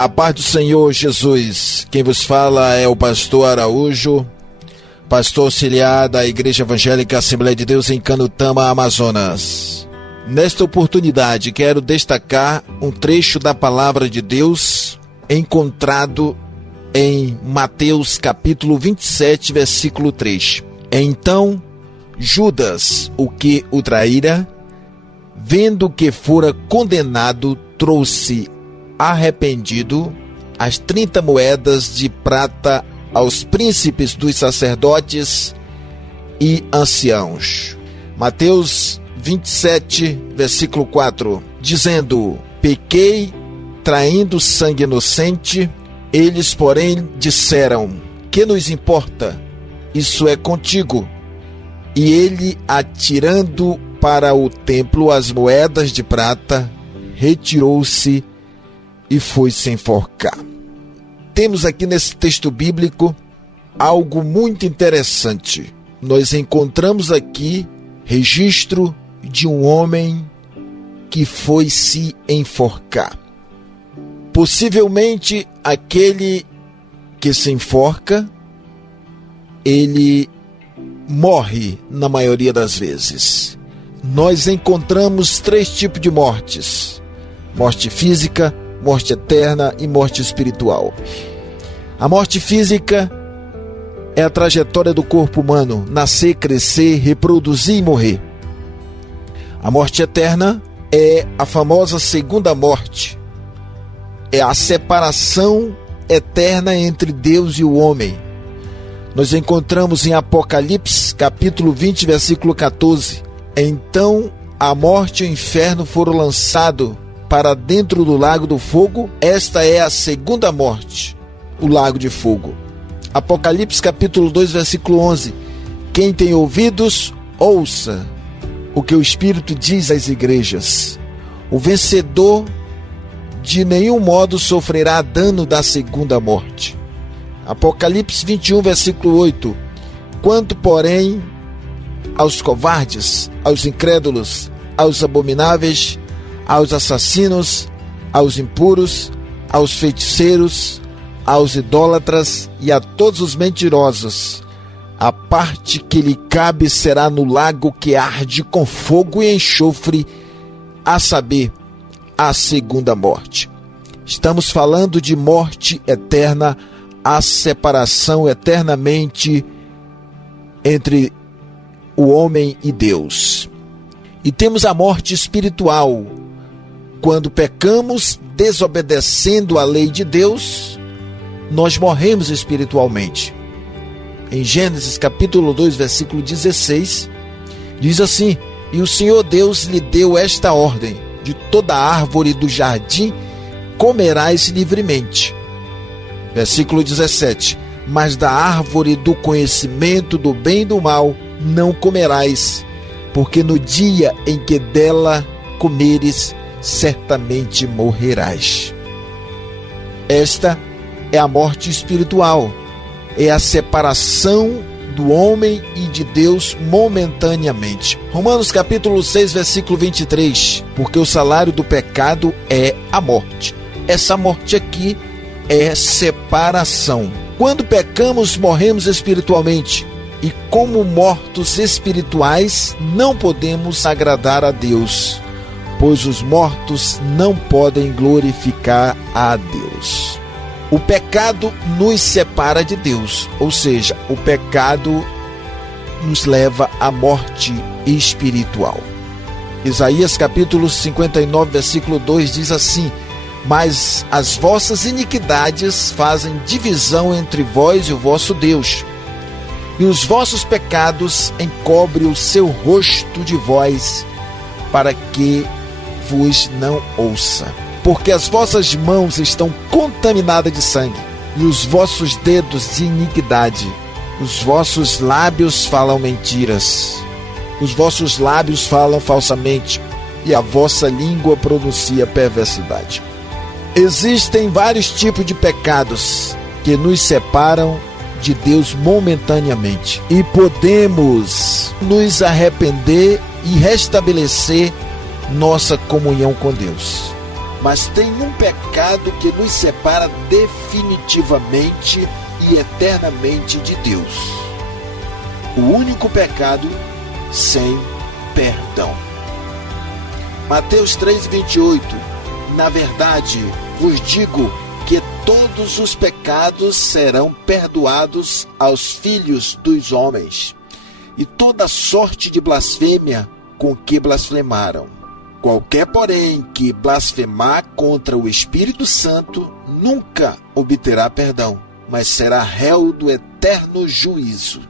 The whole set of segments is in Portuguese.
A paz do Senhor Jesus. Quem vos fala é o pastor Araújo, pastor auxiliar da Igreja Evangélica Assembleia de Deus em Canutama, Amazonas. Nesta oportunidade quero destacar um trecho da palavra de Deus encontrado em Mateus capítulo 27, versículo 3. Então Judas, o que o traíra, vendo que fora condenado, trouxe arrependido as 30 moedas de prata aos príncipes dos sacerdotes e anciãos. Mateus 27, versículo 4, dizendo: pequei traindo sangue inocente. Eles, porém, disseram: que nos importa? Isso é contigo. E ele, atirando para o templo as moedas de prata, retirou-se e foi se enforcar. Temos aqui nesse texto bíblico algo muito interessante. Nós encontramos aqui registro de um homem que foi se enforcar. Possivelmente aquele que se enforca, ele morre na maioria das vezes. Nós encontramos 3 tipos de mortes: morte física, morte eterna e morte espiritual. A morte física é a trajetória do corpo humano: nascer, crescer, reproduzir e morrer. A morte eterna é a famosa segunda morte. É a separação eterna entre Deus e o homem. Nós encontramos em Apocalipse, capítulo 20, versículo 14. Então a morte e o inferno foram lançados para dentro do lago do fogo. Esta é a segunda morte, o lago de fogo. Apocalipse capítulo 2, versículo 11. Quem tem ouvidos, ouça o que o Espírito diz às igrejas. O vencedor de nenhum modo sofrerá dano da segunda morte. Apocalipse 21, versículo 8. Quanto, porém, aos covardes, aos incrédulos, aos abomináveis, aos assassinos, aos impuros, aos feiticeiros, aos idólatras e a todos os mentirosos, a parte que lhe cabe será no lago que arde com fogo e enxofre, a saber, a segunda morte. Estamos falando de morte eterna, a separação eternamente entre o homem e Deus. E temos a morte espiritual. Quando pecamos, desobedecendo a lei de Deus, nós morremos espiritualmente. Em Gênesis capítulo 2, versículo 16, diz assim: e o Senhor Deus lhe deu esta ordem: de toda árvore do jardim comerás livremente. Versículo 17, mas da árvore do conhecimento do bem e do mal não comerás, porque no dia em que dela comeres, certamente morrerás. Esta é a morte espiritual, é a separação do homem e de Deus momentaneamente. Romanos capítulo 6, versículo 23, porque o salário do pecado é a morte. Essa morte aqui é separação. Quando pecamos, morremos espiritualmente. E como mortos espirituais, não podemos agradar a Deus, pois os mortos não podem glorificar a Deus. O pecado nos separa de Deus, ou seja, o pecado nos leva à morte espiritual. Isaías capítulo 59, versículo 2 diz assim: mas as vossas iniquidades fazem divisão entre vós e o vosso Deus, e os vossos pecados encobrem o seu rosto de vós, para que vos não ouça. Porque as vossas mãos estão contaminadas de sangue, e os vossos dedos de iniquidade. Os vossos lábios falam mentiras, os vossos lábios falam falsamente, e a vossa língua pronuncia perversidade. Existem vários tipos de pecados que nos separam de Deus momentaneamente, e podemos nos arrepender e restabelecer nossa comunhão com Deus. Mas tem um pecado que nos separa definitivamente e eternamente de Deus. O único pecado sem perdão. Mateus 3:28. Na verdade, vos digo que todos os pecados serão perdoados aos filhos dos homens, e toda sorte de blasfêmia com que blasfemaram. Qualquer, porém, que blasfemar contra o Espírito Santo nunca obterá perdão, mas será réu do eterno juízo.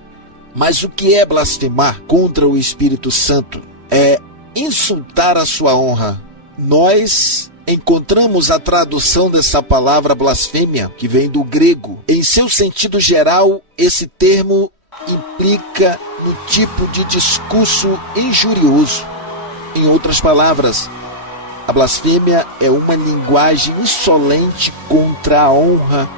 Mas o que é blasfemar contra o Espírito Santo? É insultar a sua honra. Nós encontramos a tradução dessa palavra blasfêmia, que vem do grego. Em seu sentido geral, esse termo implica no tipo de discurso injurioso. Em outras palavras, a blasfêmia é uma linguagem insolente contra a honra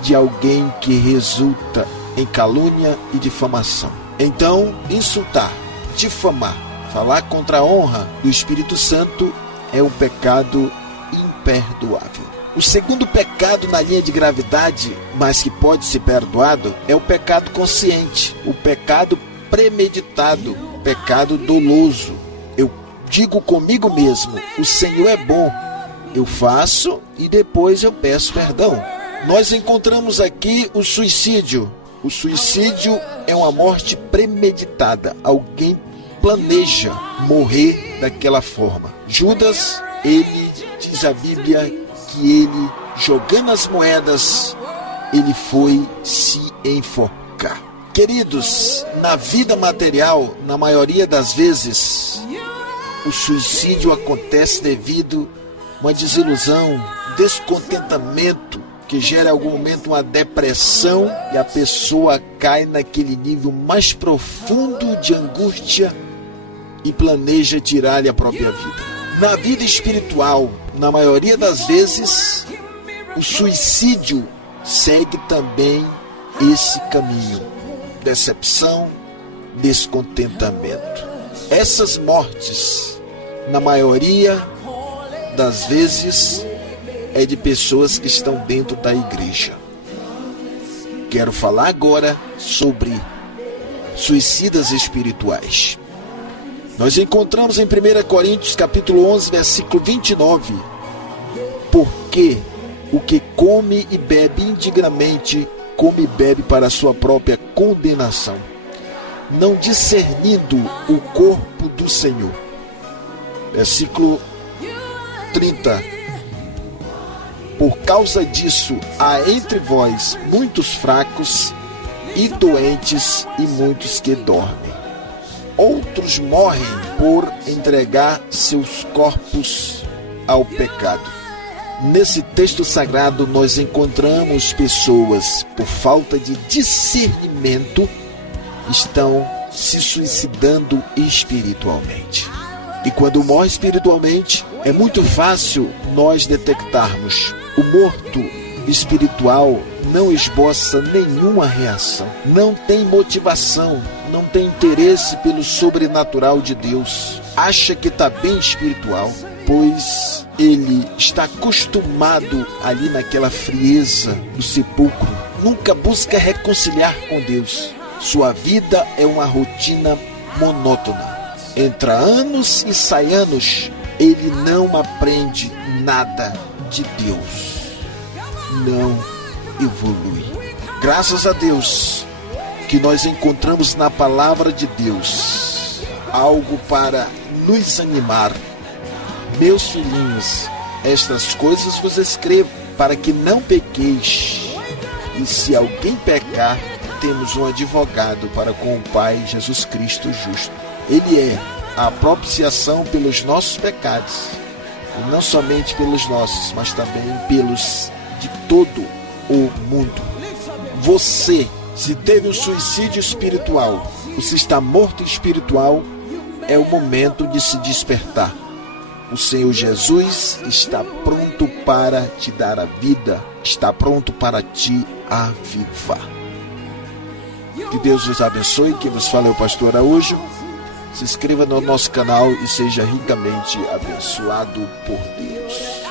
de alguém que resulta em calúnia e difamação. Então, insultar, difamar, falar contra a honra do Espírito Santo é um pecado imperdoável. O segundo pecado na linha de gravidade, mas que pode ser perdoado, é o pecado consciente, o pecado premeditado, o pecado doloso. Eu digo comigo mesmo, o Senhor é bom, eu faço e depois eu peço perdão. Nós encontramos aqui o suicídio. O suicídio é uma morte premeditada. Alguém planeja morrer daquela forma. Judas, ele diz a Bíblia que ele, jogando as moedas, ele foi se enforcar. Queridos, na vida material, na maioria das vezes, o suicídio acontece devido a uma desilusão, descontentamento, que gera em algum momento uma depressão e a pessoa cai naquele nível mais profundo de angústia e planeja tirar-lhe a própria vida. Na vida espiritual, na maioria das vezes, o suicídio segue também esse caminho: decepção, descontentamento. Essas mortes, na maioria das vezes, é de pessoas que estão dentro da igreja. Quero falar agora sobre suicidas espirituais. Nós encontramos em 1 Coríntios capítulo 11, versículo 29. Porque o que come e bebe indignamente, come e bebe para a sua própria condenação, não discernindo o corpo do Senhor. Versículo 30. Por causa disso, há entre vós muitos fracos e doentes e muitos que dormem. Outros morrem por entregar seus corpos ao pecado. Nesse texto sagrado, nós encontramos pessoas, por falta de discernimento, estão se suicidando espiritualmente. E quando morre espiritualmente, é muito fácil nós detectarmos. O morto espiritual não esboça nenhuma reação, não tem motivação, não tem interesse pelo sobrenatural de Deus. Acha que está bem espiritual, pois ele está acostumado ali naquela frieza do sepulcro. Nunca busca reconciliar com Deus. Sua vida é uma rotina monótona. Entra anos e sai anos, ele não aprende nada de Deus. Não evolui. Graças a Deus que nós encontramos na palavra de Deus algo para nos animar. Meus filhinhos, estas coisas vos escrevo para que não pequeis. E se alguém pecar, temos um advogado para com o Pai, Jesus Cristo justo. Ele é a propiciação pelos nossos pecados, e não somente pelos nossos, mas também pelos de todo o mundo. Você, se teve um suicídio espiritual, você está morto espiritual, é o momento de se despertar. O Senhor Jesus está pronto para te dar a vida, está pronto para te avivar. Que Deus nos abençoe. Quem vos fala é o pastor Araújo. Se inscreva no nosso canal e seja ricamente abençoado por Deus.